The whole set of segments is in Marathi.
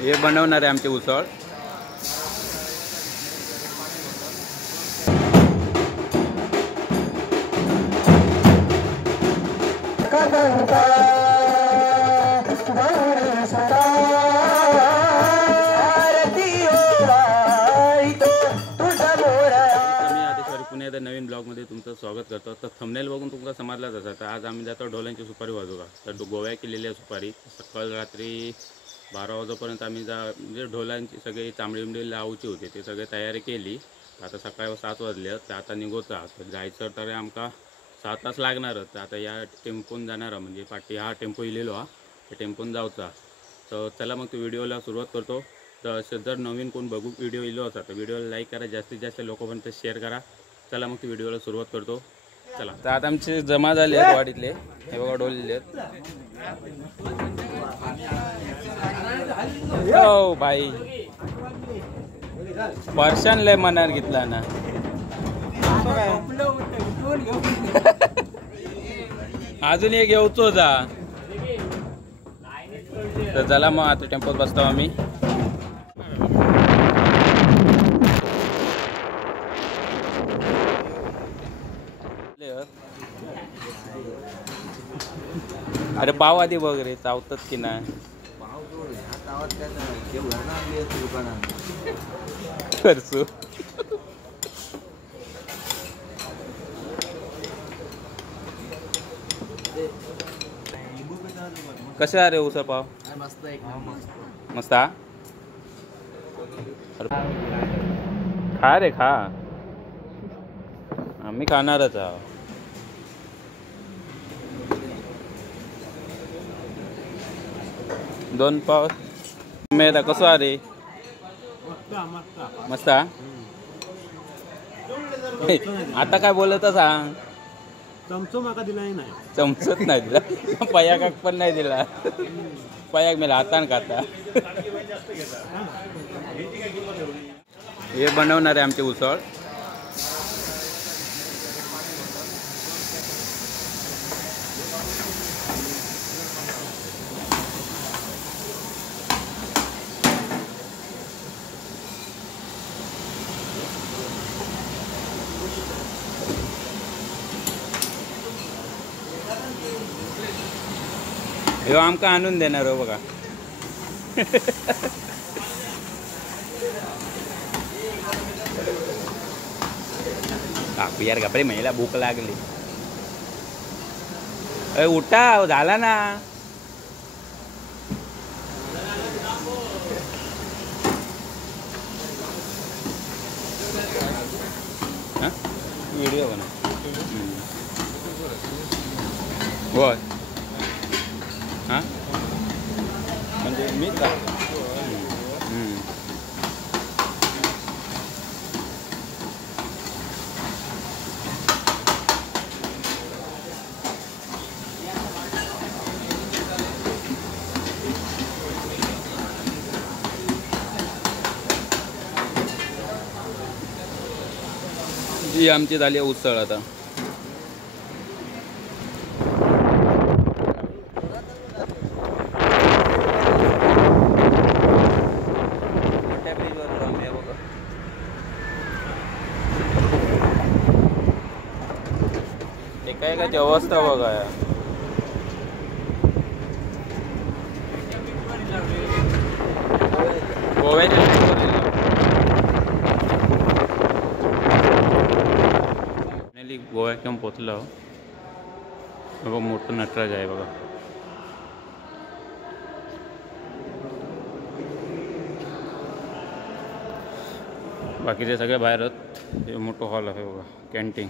हे बनवणार आहे आमचे उसळ. नवीन ब्लॉगमध्ये तुमचं स्वागत करतो. तर थंबनेल बघून तुमचा समजलाच असा. तर आज आम्ही जातो ढोलांची सुपारी वाजवू. तर गोव्या केलेली आहे सुपारी. सकाळ रात्री 12 वाजेपर्यंत आम्ही म्हणजे ढोलांची सगळी चांबडी लावची होती, ते सगळे तयारी केली. आता सकाळी 7 वाजले. तर आता निघतो. तर जायचं तर आमका 7 तास लागणारच. तर आता या टेम्पोन जाणार, म्हणजे पाठी हा टेम्पो इलेलो हा, त्या टेम्पोन जाऊचा. तर चला मग तो व्हिडिओला सुरुवात करतो. तर असं जर नवीन कोण बघू व्हिडिओ इलो असा तर व्हिडिओला लाईक करा, जास्तीत जास्त लोकांपर्यंत शेअर करा. चला मग ती व्हिडिओला सुरुवात करतो. चला. तर आता आमचे जमा झाले आहेत वाडीतले. हे बघा डोलले आहेत. हो भाई, पर्शन लय मनार घेतला ना. अजून एक येऊचो जा. तर चला मग आता टेम्पोत बसतो आम्ही. अरे पाव आधी बघ रे, चावतात की नाही. खर्चू कसे आहे रे उसळ पाव? मस्त. खा रे खा, आम्ही खाणारच आहोत. दोन पाव मेदा कसं आहे रे? मस्त. आता काय बोलत सांग. चमचो माका दिलाय नाही. चमचत नाही दिला. पयाकाक पण नाही दिला. पयाक मेला हातान खाता. हे बनवणार आहे आमचे उसळ. हे आमका आणून देणार हो बघा. यार गपरे, महिला भूक लागली. अरे उठा, झाला ना. व्हिडिओ बना. होय हां, म्हणजे मी जी आमची झाली उसळ. आता काय काय अवस्था बघा. गोव्याच्या गोव्या केव्हा पोचलो. बघा मोठं नटराज आहे बघा. बाकीचे सगळे बाहेरच. हे मोठं हॉल आहे बघा, कॅन्टीन.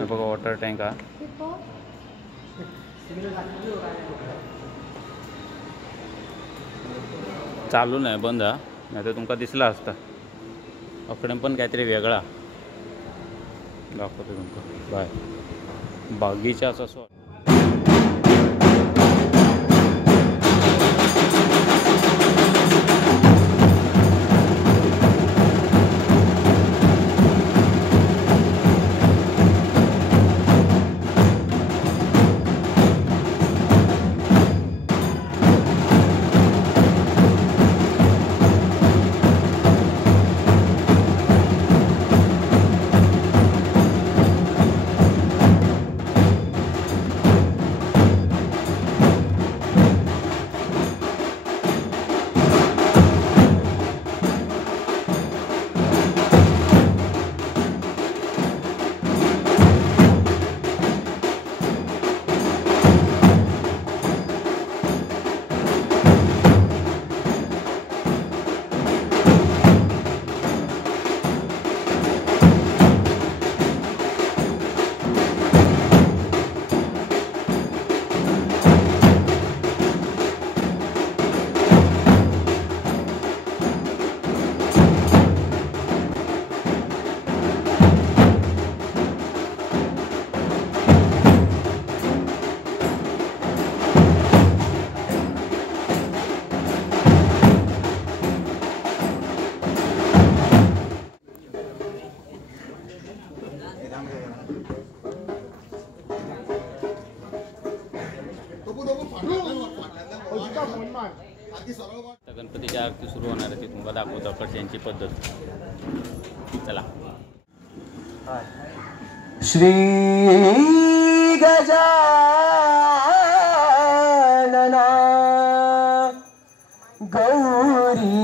बघा वॉटर टँक हा. चालू नाही, बंद हा. नाही तर तुमका दिसला असता. अकडे पण काहीतरी वेगळा दाखवतो तुमका. बाय बागीचाचा स्वाद. आता गणपतीची आरती सुरू होणार आहे ती तुम्हाला दाखवतो कडच्यांची पद्धत. चला. श्री गजानना गौरी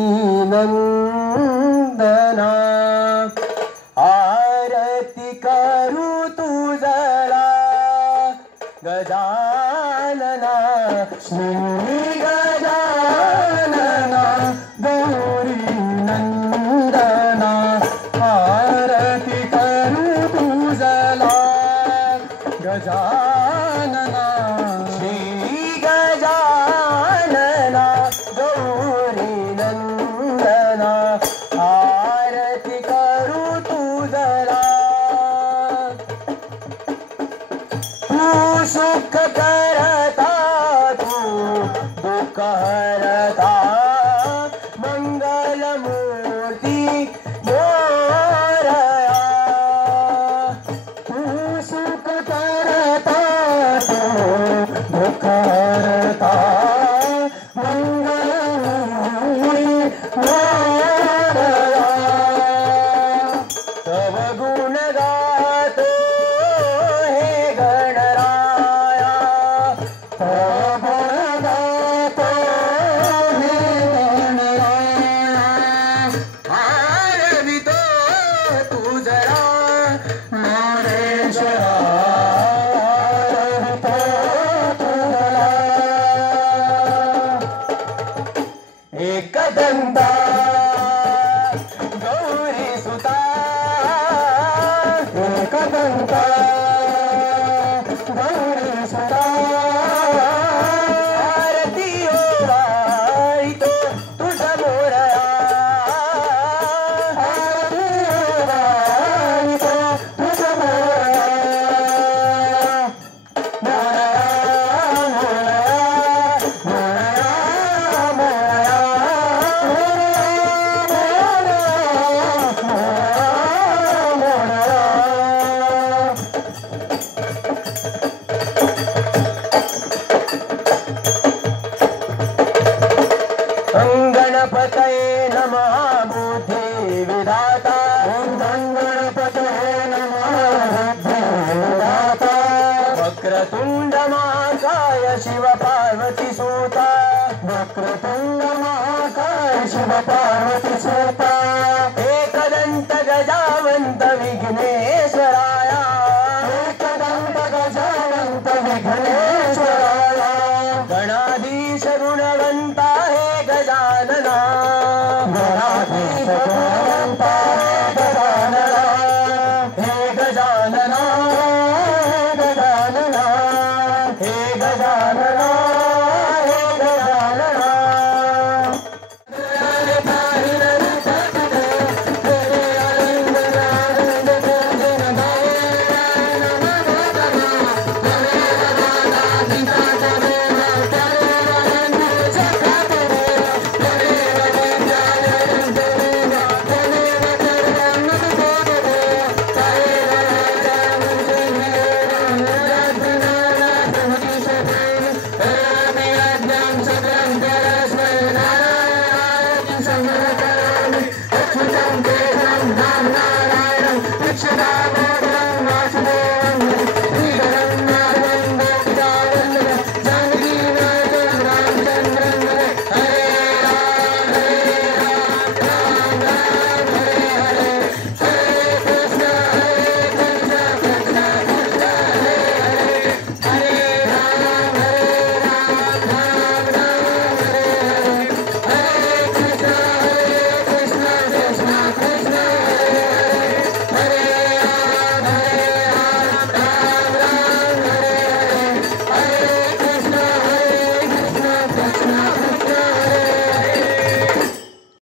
नंदना आरती करू तुझला गजानना. श्री गजानना गौरी नंदना आरती करू तुझला गजानना. श्री गजानना गौरी नंदना आरती करू तुझला. तू सुख करता तू दुःख हरता मंगल मूर्ती मोरया. तू सुख करता तू दुःख हरता मंगल मूर्ती मोरया. तव गुण गातो हे गणराया. तव गुण गातो हे गणराया. आरवितो तुझरा मोरेश्वरा. आरवितो तुझरा. एकदंता गौरी सुता एकदंता गौरी सुता. आरती ओवाळीतो तुझा मोरया. आरती ओवाळीतो तुझा मोरया. मोरया मोरया मोरया मोरया गणपतये नमः बुद्धि विधाता. गणपतये नमः बुद्धि विधाता. वक्रतुंड महाकाय शिव पार्वती सुता.